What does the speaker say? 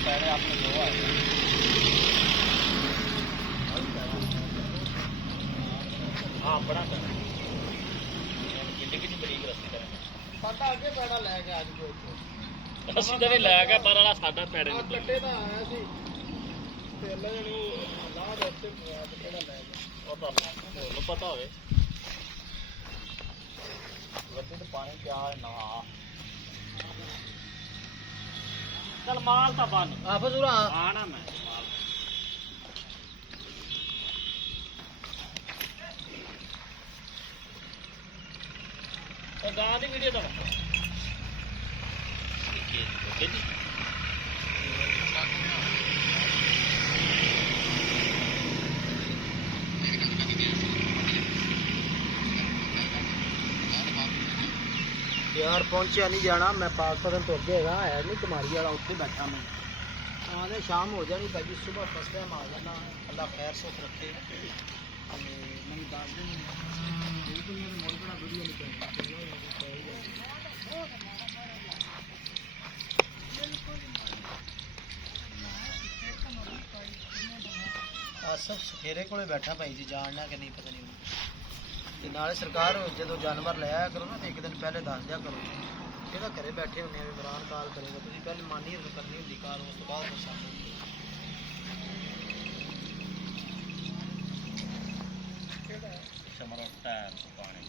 पैरे आपने दो आए हाँ बड़ा पैरा कितनी कितनी बरीक रस्सी करें पता आगे पैड़ा लै गया आज कोई रस्सी तो नहीं लै गया पर वाला सादा पैड़े ਆ ਕੱਟੇ ਤਾਂ ਆਇਆ ਸੀ ਤੇ ਅੱਲਾ ਜਣੀ ਲਾਹ ਦੇ ਉੱਤੇ ਪਿਆ ਤੇ ਕਿਹੜਾ ਲੈ ਗਿਆ ਉਹ ਤਾਂ ਤੁਹਾਨੂੰ ਪਤਾ ਹੋਵੇ ਵੱਡੇ ਤੇ ਪਾਣੀ ਪਿਆ ਨਾ चल माल था बन ਆ ਫਜ਼ੂਰਾ आना मैं माल तो गां दी वीडियो तो देखिए जी ਯਾਰ ਪਹੁੰਚਿਆ ਨਹੀਂ ਜਾਣਾ ਮੈਂ ਪਾਕਿਸਤਾਨ ਤੋਂ ਅੱਗੇ ਹੈਗਾ ਹੈ ਨਹੀਂ ਕੁਮਾਰੀ ਵਾਲਾ ਉੱਥੇ ਬੈਠਾ ਮੈਂ ਆਦੇ ਸ਼ਾਮ ਹੋ ਜਾਣੀ ਭਾਜੀ ਸਵੇਰ ਫਸਟ ਟਾਈਮ ਆ ਜਾਣਾ ਅੱਲਾ ਖੈਰ ਸੁਖ ਰੱਖੇ ਤੇ ਮੈਨੂੰ ਦੱਸ ਦੇ ਇਹ ਕੋਈ ਮੇਰੇ ਮੋੜ ਬਣਾ ਵੀਡੀਓ ਨਹੀਂ ਕਰਨੀ ਸਭ ਸਫੇਰੇ ਕੋਲੇ ਬੈਠਾ ਭਾਈ ਜੀ ਜਾਣਨਾ ਕਿ ਨਹੀਂ ਪਤਾ ਨਹੀਂ ਤੇ ਨਾਲੇ ਸਰਕਾਰ ਜਦੋਂ ਜਾਨਵਰ ਲੈ ਆਇਆ ਕਰੋ ਨਾ ਤੇ ਇੱਕ ਦਿਨ ਪਹਿਲੇ ਦੱਸ ਦਿਆ ਕਰੋ ਇਹਦਾ ਘਰੇ ਬੈਠੇ ਹੁੰਦੇ ਆ ਇਮਰਾਨ ਕਾਲ ਕਰੇਗਾ ਤੁਸੀਂ ਪਹਿਲੇ ਮਾਨੀ ਕਰਨੀ ਹੁੰਦੀ ਕਾਰ ਉਸ ਤੋਂ ਬਾਅਦ ਸਾਨੂੰ समरोटा है पानी